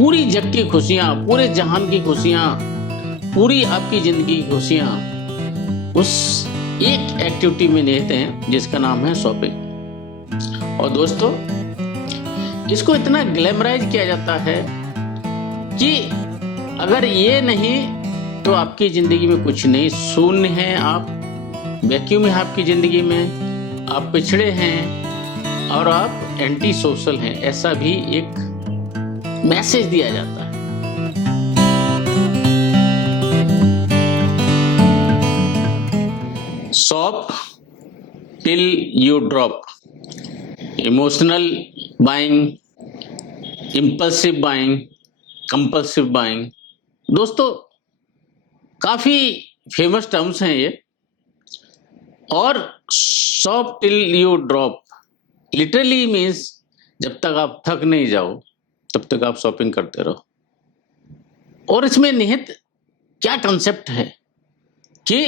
पूरी जग की खुशियाँ, पूरे जहान की खुशियाँ, पूरी आपकी ज़िंदगी की खुशियाँ उस एक एक्टिविटी में निहित हैं जिसका नाम है शॉपिंग। और दोस्तों, इसको इतना ग्लैमराइज़ किया जाता है कि अगर ये नहीं तो आपकी ज़िंदगी में कुछ नहीं, शून्य हैं आप, वैक्यूम है आपकी ज़िंदगी में, आप पिछड़े हैं और आप एंटी सोशल हैं, ऐसा भी एक मैसेज दिया जाता है। Shop till you drop, emotional buying, impulsive buying, compulsive buying. दोस्तों, काफी फेमस टर्म्स हैं ये। और shop till you drop literally means जब तक आप थक नहीं जाओ तब तक आप शॉपिंग करते रहो। और इसमें निहित क्या कंसेप्ट है कि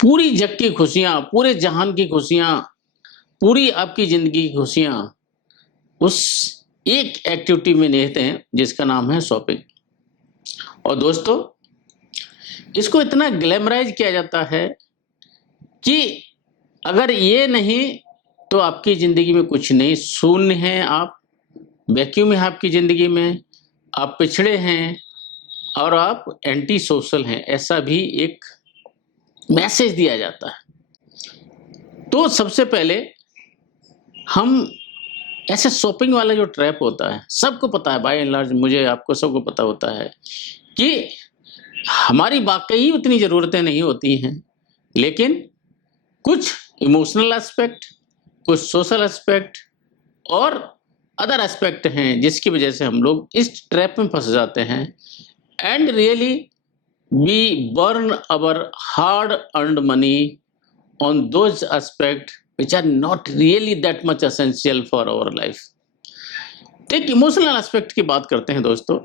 पूरी जग की खुशियां, पूरे जहान की खुशियां, पूरी आपकी जिंदगी की खुशियां उस एक एक्टिविटी में निहित हैं जिसका नाम है शॉपिंग। और दोस्तों, इसको इतना ग्लैमराइज किया जाता है कि अगर ये नहीं तो आपकी जिंदगी में कुछ नहीं, शून्य हैं आप, वैक्यूम है आपकी जिंदगी में, आप पिछड़े हैं और आप एंटी सोशल हैं, ऐसा भी एक मैसेज दिया जाता है। तो सबसे पहले हम ऐसे शॉपिंग वाला जो ट्रैप होता है, सबको पता है, बाय एंड लार्ज मुझे आपको सबको पता होता है कि हमारी वाकई उतनी ज़रूरतें नहीं होती हैं, लेकिन कुछ इमोशनल एस्पेक्ट, कुछ सोशल एस्पेक्ट और अदर एस्पेक्ट हैं जिसकी वजह से हम लोग इस ट्रैप में फंस जाते हैं। And really we burn our hard earned money on those aspect which are not really that much essential for our life. तो एक इमोशनल एस्पेक्ट की बात करते हैं दोस्तों।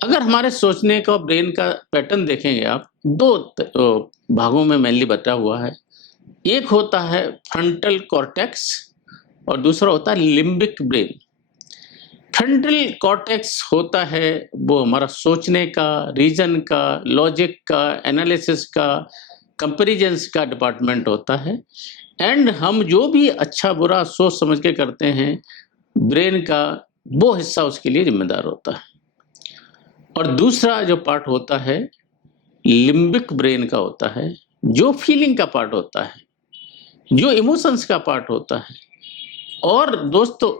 अगर हमारे सोचने का, ब्रेन का पैटर्न देखेंगे आप, दो भागों में मेनली बटा हुआ है। एक होता है फ्रंटल कॉर्टेक्स और दूसरा होता है लिम्बिक ब्रेन। फ्रंटल कॉर्टेक्स होता है वो हमारा सोचने का, रीजन का, लॉजिक का, एनालिसिस का, कंपैरिजंस का डिपार्टमेंट होता है। एंड हम जो भी अच्छा बुरा सोच समझ के करते हैं, ब्रेन का वो हिस्सा उसके लिए जिम्मेदार होता है। और दूसरा जो पार्ट होता है लिम्बिक ब्रेन का होता है, जो फीलिंग का पार्ट होता है, जो इमोशंस का पार्ट होता है। और दोस्तों,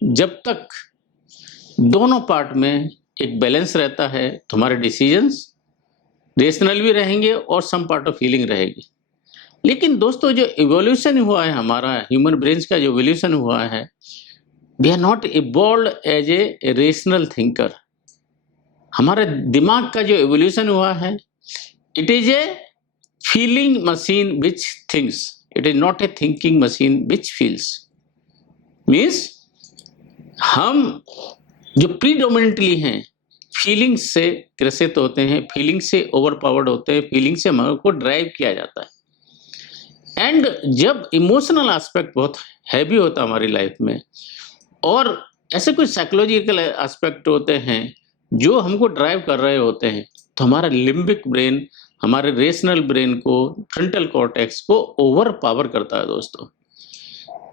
जब तक दोनों पार्ट में एक बैलेंस रहता है तो हमारे डिसीजंस रेशनल भी रहेंगे और सम पार्ट ऑफ फीलिंग रहेगी। लेकिन दोस्तों, जो इवोल्यूशन हुआ है हमारा ह्यूमन ब्रेन्स का, जो इवोल्यूशन हुआ है, we are not evolved as a rational thinker. हमारे दिमाग का जो इवोल्यूशन हुआ है, it is a feeling machine which thinks, it is not a thinking machine which feels. Means हम जो प्रीडोमिनेंटली हैं फीलिंग से ग्रसित होते हैं, फीलिंग से ओवरपावर्ड होते हैं, फीलिंग से हमारे को ड्राइव किया जाता है। एंड जब इमोशनल एस्पेक्ट बहुत हैवी होता है हमारी लाइफ में और ऐसे कुछ साइकोलॉजिकल एस्पेक्ट होते हैं जो हमको ड्राइव कर रहे होते हैं, तो हमारा लिम्बिक ब्रेन हमारे रेशनल ब्रेन को, फ्रंटल कॉर्टेक्स को ओवर पावर करता है दोस्तों।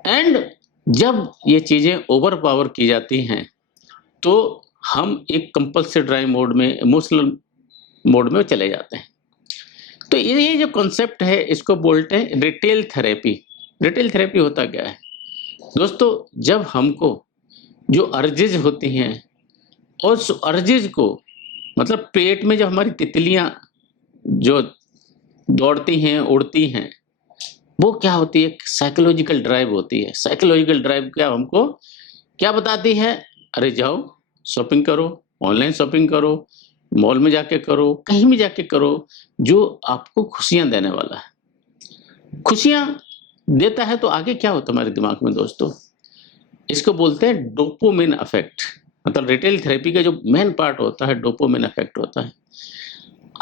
एंड जब ये चीज़ें ओवर पावर की जाती हैं तो हम एक कंपल्सिव ड्राइव मोड में, इमोशनल मोड में चले जाते हैं। तो ये जो कॉन्सेप्ट है इसको बोलते हैं रिटेल थेरेपी। रिटेल थेरेपी होता क्या है दोस्तों? जब हमको जो अर्जेज होती हैं और उस अर्जेज को, मतलब पेट में जब हमारी तितलियां जो दौड़ती हैं, उड़ती हैं, वो क्या होती है? साइकोलॉजिकल ड्राइव होती है। साइकोलॉजिकल ड्राइव क्या हमको क्या बताती है? अरे जाओ शॉपिंग करो, ऑनलाइन शॉपिंग करो, मॉल में जाके करो, कहीं भी जाके करो जो आपको खुशियां देने वाला है। खुशियां देता है तो आगे क्या होता है हमारे दिमाग में दोस्तों? इसको बोलते हैं डोपामिन इफेक्ट। मतलब रिटेल थेरेपी का जो मेन पार्ट होता है डोपामिन इफेक्ट होता है।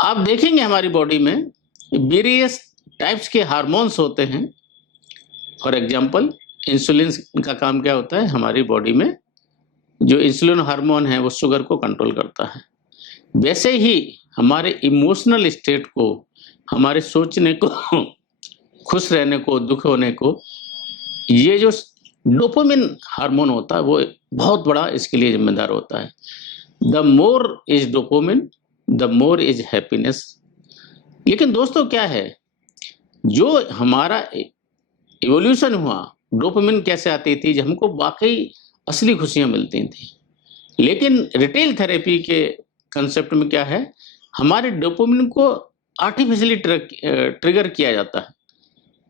आप देखेंगे हमारी बॉडी में वेरियस टाइप्स के हार्मोन्स होते हैं। फॉर एग्जांपल इंसुलिन का काम क्या होता है? हमारी बॉडी में जो इंसुलिन हार्मोन है वो शुगर को कंट्रोल करता है। वैसे ही हमारे इमोशनल स्टेट को, हमारे सोचने को, खुश रहने को, दुख होने को, ये जो डोपामिन हार्मोन होता है वो बहुत बड़ा इसके लिए जिम्मेदार होता है। The more is dopamine, the more is happiness. लेकिन दोस्तों क्या है, जो हमारा इवोल्यूशन हुआ, डोपामिन कैसे आती थी, जब हमको वाकई असली खुशियां मिलती थी। लेकिन रिटेल थेरेपी के कंसेप्ट में क्या है, हमारे डोपामिन को आर्टिफिशियली ट्रिगर किया जाता है।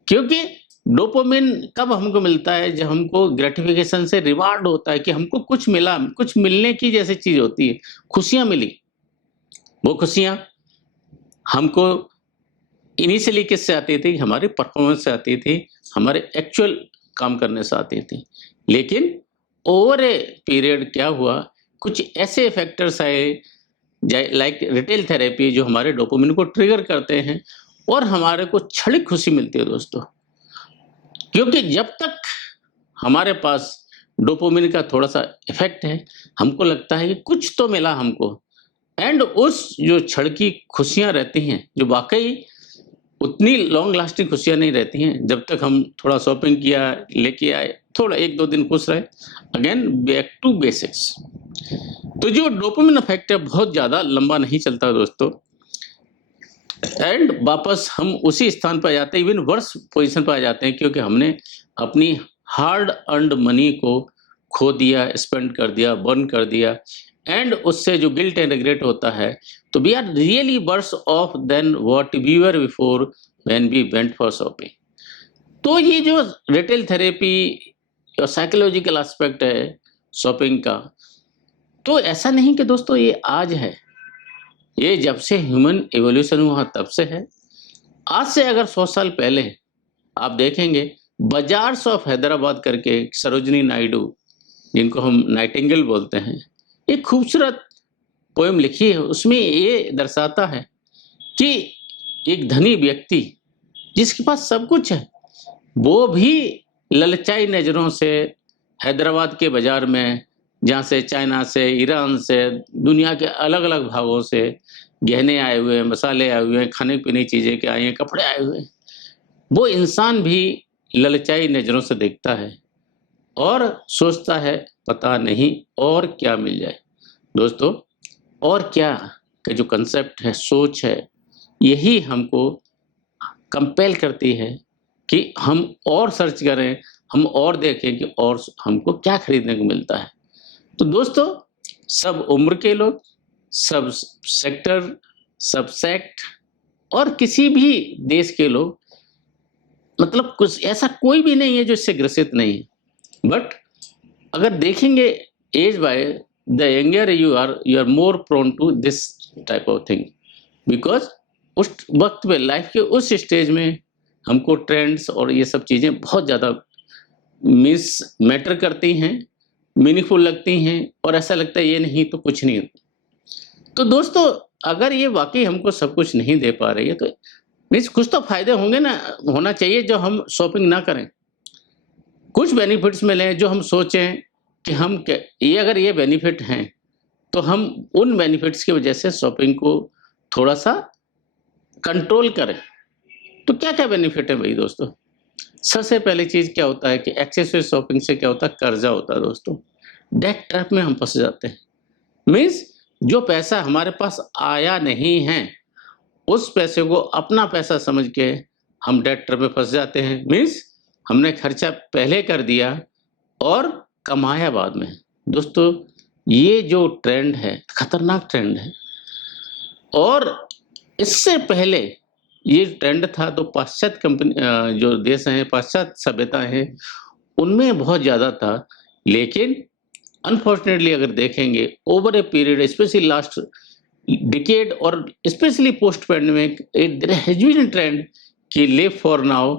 क्योंकि डोपामिन कब हमको मिलता है, जब हमको ग्रेटिफिकेशन से रिवार्ड होता है कि हमको कुछ मिला, कुछ मिलने की जैसी चीज होती है, खुशियां मिली। वो खुशियां हमको इनिशियली किससे आती थी, हमारी परफॉर्मेंस से आती थी, हमारे एक्चुअल काम करने से आती थी। लेकिन ओवर ए पीरियड क्या हुआ, कुछ ऐसे फैक्टर्स आए लाइक रिटेल थेरेपी, जो हमारे डोपामिन को ट्रिगर करते हैं और हमारे को क्षणिक खुशी मिलती है दोस्तों। क्योंकि जब तक हमारे पास डोपामिन का थोड़ा सा इफेक्ट है, हमको लगता है कि कुछ तो मिला हमको, एंड उस जो क्षण की खुशियां रहती हैं, जो वाकई उतनी लॉन्ग लास्टिंग खुशियां नहीं रहती हैं। जब तक हम थोड़ा शॉपिंग किया, लेके आए, थोड़ा 1-2 दिन खुश रहे, अगेन बैक टू बेसिक्स। तो जो डोपामिन इफेक्ट है बहुत ज्यादा लंबा नहीं चलता दोस्तों, एंड वापस हम उसी स्थान पर आ जाते हैं, इवन वर्स पोजीशन पर आ जाते हैं, क्योंकि हमने अपनी हार्ड अर्नड मनी को खो दिया, स्पेंड कर दिया, बर्न कर दिया, एंड उससे जो गिल्ट एंड रिग्रेट होता है, तो we are really worse off than what we were before when we went for shopping. तो ये जो रिटेल थेरेपी और साइकोलॉजिकल एस्पेक्ट है शॉपिंग का, तो ऐसा नहीं कि दोस्तों ये आज है, ये जब से ह्यूमन एवोल्यूशन हुआ तब से है। आज से अगर 100 साल पहले आप देखेंगे, बाजार्स ऑफ हैदराबाद करके सरोजिनी नायडू, जिनको हम नाइटिंगेल बोलते हैं, एक खूबसूरत पोएम लिखी है। उसमें ये दर्शाता है कि एक धनी व्यक्ति जिसके पास सब कुछ है, वो भी ललचाई नजरों से हैदराबाद के बाजार में, जहाँ से चाइना से, ईरान से, दुनिया के अलग अलग भागों से गहने आए हुए हैं, मसाले आए हुए हैं, खाने पीने की चीजें के आए हैं, कपड़े आए हुए हैं, वो इंसान भी ललचाई नजरों से देखता है और सोचता है पता नहीं और क्या मिल जाए। दोस्तों, और क्या का जो कंसेप्ट है, सोच है, यही हमको कंपेल करती है कि हम और सर्च करें, हम और देखें कि और हमको क्या खरीदने को मिलता है। तो दोस्तों, सब उम्र के लोग, सब सेक्टर, सब सेक्ट और किसी भी देश के लोग, मतलब कुछ ऐसा कोई भी नहीं है जो इससे ग्रसित नहीं है। बट अगर देखेंगे as by the younger you are more prone to this type of thing, because उस वक्त में, लाइफ के उस स्टेज में, हमको ट्रेंड्स और ये सब चीज़ें बहुत ज़्यादा मैटर करती हैं, मीनिंगफुल लगती हैं, और ऐसा लगता है ये नहीं तो कुछ नहीं। तो दोस्तों, अगर ये वाकई हमको सब कुछ नहीं दे पा रही है, तो मीन्स कुछ तो फायदे होंगे ना, होना चाहिए जो हम शॉपिंग ना करें, कुछ बेनिफिट्स मिलें जो हम सोचें कि हम ये अगर ये बेनिफिट हैं तो हम उन बेनिफिट्स की वजह से शॉपिंग को थोड़ा सा कंट्रोल करें। तो क्या क्या बेनिफिट है भाई दोस्तों? सबसे पहली चीज क्या होता है कि एक्सेसिव शॉपिंग से क्या होता है, कर्जा होता है दोस्तों। डेट ट्रैप में हम फंस जाते हैं। मीन्स जो पैसा हमारे पास आया नहीं है, उस पैसे को अपना पैसा समझ के हम डेट ट्रैप में फंस जाते हैं। मीन्स हमने खर्चा पहले कर दिया और कमाया बाद में। दोस्तों, ये जो ट्रेंड है, खतरनाक ट्रेंड है। और इससे पहले ये ट्रेंड था तो पाश्चात्य कंपनी, जो देश हैं, पाश्चात्य सभ्यताएं हैं, उनमें बहुत ज़्यादा था। लेकिन अनफॉर्चुनेटली अगर देखेंगे over a period, specially last decade और specially post pandemic, there has been trend कि live for now,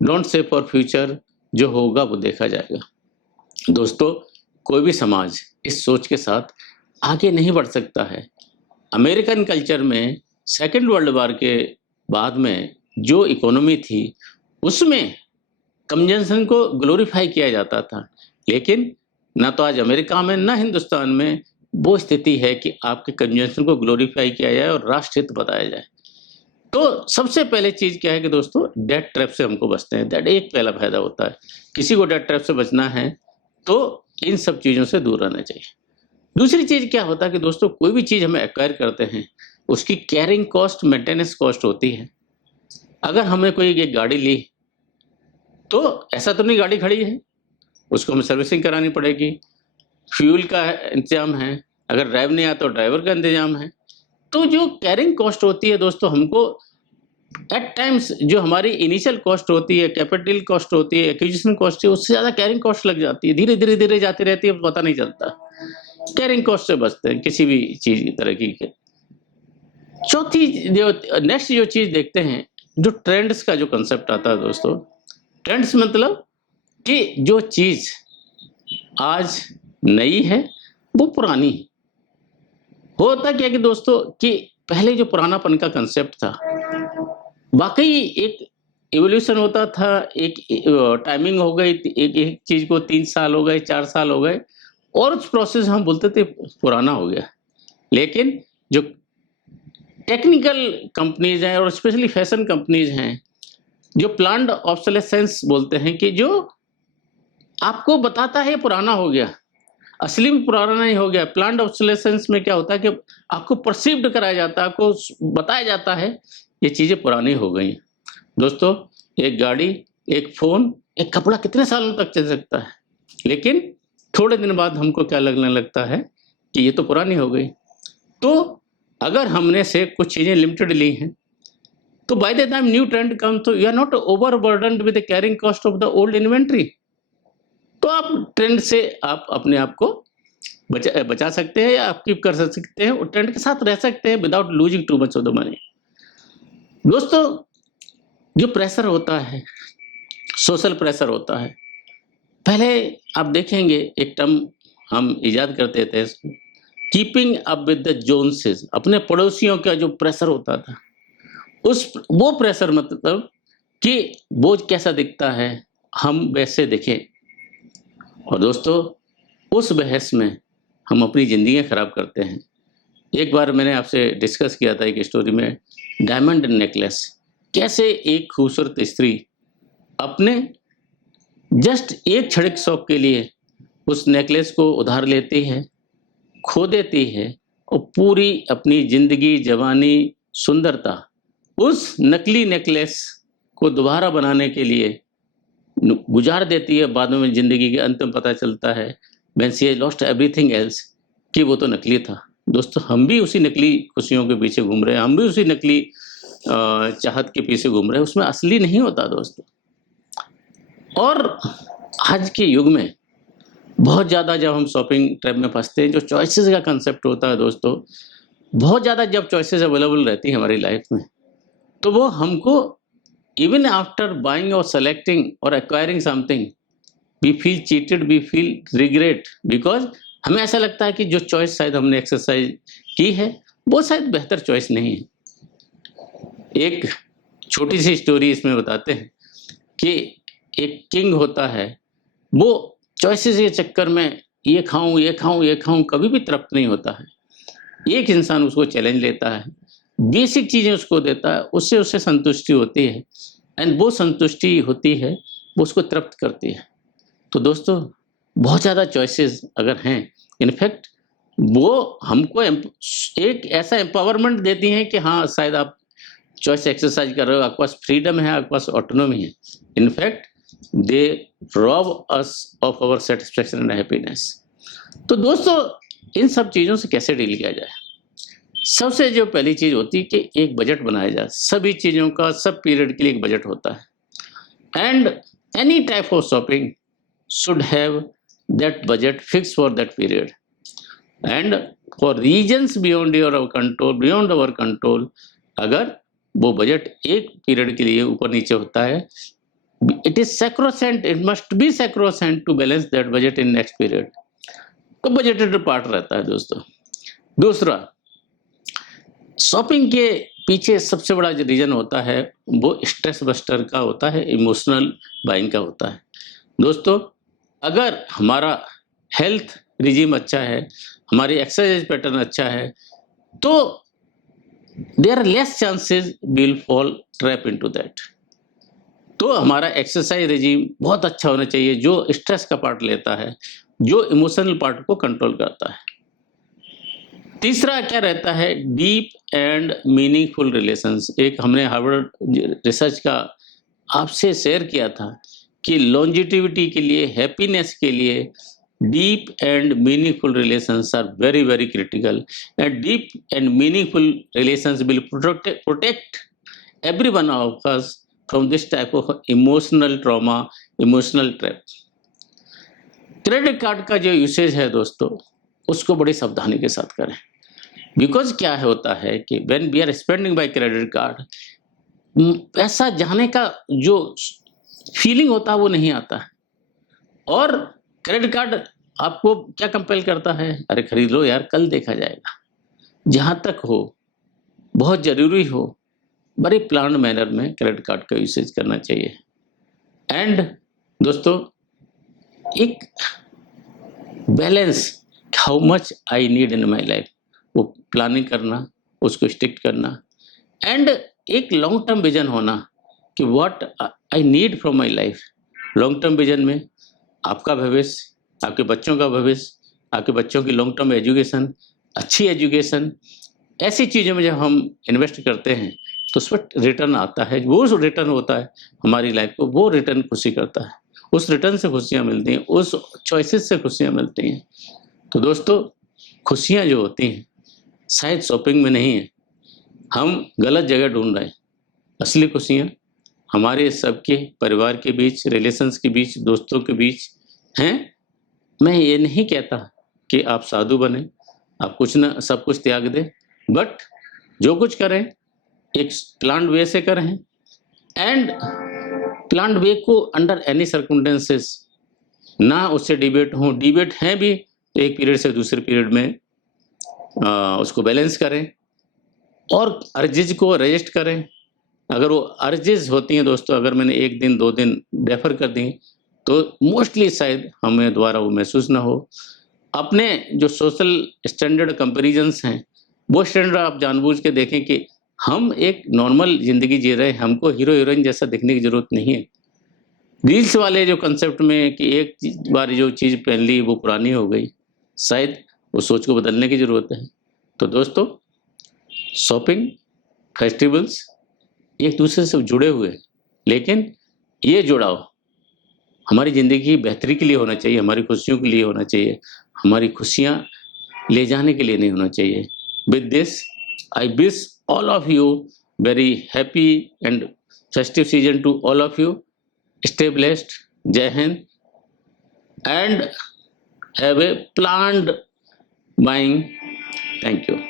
don't save for future. जो होगा वो देखा जाएगा। दोस्तों, कोई भी समाज इस सोच के साथ आगे नहीं बढ़ सकता है। अमेरिकन कल्चर में सेकेंड वर्ल्ड वॉर के बाद में जो इकोनॉमी थी, उसमें कंजम्पशन को ग्लोरीफाई किया जाता था। लेकिन ना तो आज अमेरिका में ना हिंदुस्तान में वो स्थिति है कि आपके कंजम्पशन को ग्लोरीफाई किया जाए और राष्ट्र हित बताया जाए। तो सबसे पहले चीज क्या है कि दोस्तों डेट ट्रैप से हमको बचते हैं। दैट एक पहला फायदा होता है। किसी को डेट ट्रैप से बचना है तो इन सब चीजों से दूर रहना चाहिए। दूसरी चीज क्या होता है कि दोस्तों कोई भी चीज हमें एक्वायर करते हैं उसकी कैरिंग कॉस्ट, मेंटेनेंस कॉस्ट होती है। अगर हमने कोई एक गाड़ी ली तो ऐसा तो नहीं गाड़ी खड़ी है, उसको हमें सर्विसिंग करानी पड़ेगी, फ्यूल का इंतजाम है, अगर ड्राइव नहीं आता तो ड्राइवर का इंतजाम है। तो जो कैरिंग कॉस्ट होती है दोस्तों, हमको एट टाइम्स जो हमारी इनिशियल कॉस्ट होती है, कैपिटल कॉस्ट होती है, एक्विजिशन कॉस्ट है, उससे ज़्यादा कैरिंग कॉस्ट लग जाती है। धीरे धीरे धीरे जाती रहती है, पता नहीं चलता। कैरिंग कॉस्ट से बचते हैं किसी भी चीज़ की तरह की। चौथी जो नेक्स्ट जो चीज़ देखते हैं, जो ट्रेंड्स का जो कंसेप्ट आता है दोस्तों। ट्रेंड्स मतलब कि जो चीज़ आज नई है वो पुरानी है। होता क्या कि दोस्तों कि पहले जो पुरानापन का कंसेप्ट था, वाकई एक इवोल्यूशन होता था, एक टाइमिंग हो गई, एक एक चीज को 3 साल हो गए, 4 साल हो गए और उस प्रोसेस हम बोलते थे पुराना हो गया। लेकिन जो टेक्निकल कंपनीज हैं और स्पेशली फैशन कंपनीज हैं, जो प्लान्ड ऑब्सोलेसेंस बोलते हैं कि जो आपको बताता है पुराना हो गया, असली में पुराना नहीं हो गया। प्लान्ड ऑब्सोलेसेंस में क्या होता है कि आपको परसीव्ड कराया जाता है, आपको बताया जाता है ये चीजें पुरानी हो गई हैं। दोस्तों एक गाड़ी, एक फोन, एक कपड़ा कितने सालों तक चल सकता है, लेकिन थोड़े दिन बाद हमको क्या लगने लगता है कि ये तो पुरानी हो गई। तो अगर हमने से कुछ चीजें लिमिटेड ली हैं तो by the time new trend come तो you are not overburdened with the carrying cost of the old inventory. तो आप ट्रेंड से आप अपने आप को बचा सकते हैं या आप कीप कर सकते हैं और ट्रेंड के साथ रह सकते हैं without losing too much of the money. दोस्तों जो प्रेशर होता है, सोशल प्रेशर होता है, पहले आप देखेंगे एक टर्म हम इजाद करते थे, कीपिंग अप विद द जोन्सेस। अपने पड़ोसियों का जो प्रेशर होता था, वो प्रेशर मतलब कि वो कैसा दिखता है हम वैसे दिखें। और दोस्तों उस बहस में हम अपनी जिंदगी खराब करते हैं। एक बार मैंने आपसे डिस्कस किया था एक स्टोरी में, डायमंड नेकलेस। कैसे एक खूबसूरत स्त्री अपने जस्ट एक क्षणिक शौक के लिए उस नेकलेस को उधार लेती है, खो देती है और पूरी अपनी जिंदगी, जवानी, सुंदरता उस नकली नेकलेस को दोबारा बनाने के लिए गुजार देती है। बाद में जिंदगी के अंत में पता चलता है when she lost everything else कि वो तो नकली था। दोस्तों हम भी उसी नकली खुशियों के पीछे घूम रहे हैं, हम भी उसी नकली चाहत के पीछे घूम रहे हैं, उसमें असली नहीं होता दोस्तों। और आज के युग में बहुत ज़्यादा जब हम शॉपिंग ट्रैप में फंसते हैं, जो चॉइसेस का कंसेप्ट होता है दोस्तों, बहुत ज़्यादा जब चॉइसेस अवेलेबल रहती है हमारी लाइफ में, तो वो हमको इवन आफ्टर बाइंग और सेलेक्टिंग और acquiring something we feel cheated, we feel regret, because हमें ऐसा लगता है कि जो चॉइस शायद हमने एक्सरसाइज की है वो शायद बेहतर चॉइस नहीं है। एक छोटी सी स्टोरी इसमें बताते हैं कि एक किंग होता है, वो चॉइसेस के चक्कर में ये खाऊं ये खाऊं ये खाऊं कभी भी तृप्त नहीं होता है। एक इंसान उसको चैलेंज लेता है, बेसिक चीज़ें उसको देता है, उससे उससे संतुष्टि होती है, एंड वो संतुष्टि होती है वो उसको तृप्त करती है। तो दोस्तों बहुत ज़्यादा चॉइसेस अगर हैं, इनफैक्ट वो हमको एक ऐसा एम्पावरमेंट देती हैं कि हाँ शायद आप चॉइस एक्सरसाइज कर रहे हो, आपके पास फ्रीडम है, आपके पास ऑटोनॉमी है। In fact they rob us of our satisfaction and happiness. तो दोस्तों इन सब चीज़ों से कैसे डील किया जाए? सबसे जो पहली चीज़ होती है कि एक बजट बनाया जाए। सभी चीज़ों का सब पीरियड के लिए एक बजट होता है, and any type of shopping should have that budget fixed for that period, and for regions beyond our control, अगर वो बजट एक पीरियड के लिए ऊपर नीचे होता है, it is sacrosanct, it must be sacrosanct to balance that budget in next period। तो बजटेड पार्ट रहता है दोस्तों। दूसरा, शॉपिंग के पीछे सबसे बड़ा जो रीजन होता है वो स्ट्रेस बस्टर का होता है, इमोशनल बाइंग का होता है। दोस्तों अगर हमारा हेल्थ रिजीम अच्छा है, हमारी एक्सरसाइज पैटर्न अच्छा है, तो there are less chances we will fall trap into that. तो हमारा एक्सरसाइज रिजीम बहुत अच्छा होना चाहिए, जो स्ट्रेस का पार्ट लेता है, जो इमोशनल पार्ट को कंट्रोल करता है। तीसरा क्या रहता है, डीप एंड मीनिंगफुल रिलेशंस। एक हमने हार्वर्ड रिसर्च का आपसे शेयर किया था कि लॉन्जिटिविटी के लिए, हैप्पीनेस के लिए deep and meaningful relations are very very critical, and deep and meaningful relations will protect every one of us from this type of emotional trauma, emotional trap। Credit card का जो usage है दोस्तों, उसको बड़ी सावधानी के साथ करें, बिकॉज क्या होता है कि when we are spending by credit card, पैसा जाने का जो फीलिंग होता है वो नहीं आता है। और क्रेडिट कार्ड आपको क्या कंपेल करता है, अरे खरीद लो यार, कल देखा जाएगा। जहां तक हो, बहुत जरूरी हो, बड़े प्लान मैनर में क्रेडिट कार्ड का यूसेज करना चाहिए। एंड दोस्तों, एक balance, how much I need in my life, वो प्लानिंग करना, उसको स्टिक करना, एंड एक लॉन्ग टर्म विजन होना कि what I need from my life. Long term vision में आपका भविष्य, आपके बच्चों का भविष्य, आपके बच्चों की लॉन्ग टर्म एजुकेशन, अच्छी एजुकेशन, ऐसी चीज़ों में जब हम इन्वेस्ट करते हैं तो उस पर रिटर्न आता है। वो रिटर्न होता है हमारी लाइफ को, वो रिटर्न खुशी करता है, उस रिटर्न से खुशियाँ मिलती हैं, उस चॉइसेस से खुशियाँ मिलती हैं। तो दोस्तों, खुशियाँ जो होती हैं शायद शॉपिंग में नहीं है, हम गलत जगह ढूंढ रहे हैं। असली खुशियाँ हमारे सबके परिवार के बीच, रिलेशंस के बीच, दोस्तों के बीच हैं। मैं ये नहीं कहता कि आप साधु बने, आप कुछ ना सब कुछ त्याग दें, बट जो कुछ करें एक प्लान्ड वे से करें, एंड प्लान्ड वे को अंडर एनी सर्कमस्टेंसेस ना उससे डिबेट हो, डिबेट हैं भी एक पीरियड से दूसरे पीरियड में उसको बैलेंस करें, और अर्जिज को रजिस्ट करें। अगर वो अर्जिज होती हैं दोस्तों, अगर मैंने 1 दिन 2 दिन रेफर कर दी तो मोस्टली शायद हमें दोबारा वो महसूस ना हो। अपने जो सोशल स्टैंडर्ड कंपैरिजंस हैं, वो स्टैंडर्ड आप जानबूझ के देखें कि हम एक नॉर्मल ज़िंदगी जी रहे हैं, हमको हीरो हीरोइन जैसा दिखने की ज़रूरत नहीं है। रील्स वाले जो कंसेप्ट में कि एक बार जो चीज़ पहन ली वो पुरानी हो गई, शायद वो सोच को बदलने की ज़रूरत है। तो दोस्तों, शॉपिंग, फेस्टिवल्स एक दूसरे से जुड़े हुए हैं, लेकिन ये जुड़ाव हमारी ज़िंदगी की बेहतरी के लिए होना चाहिए, हमारी खुशियों के लिए होना चाहिए, हमारी खुशियाँ ले जाने के लिए नहीं होना चाहिए। With this I wish all of you very happy and festive season to all of you. Stay blessed. Jai Hind, and have a planned buying. Thank you.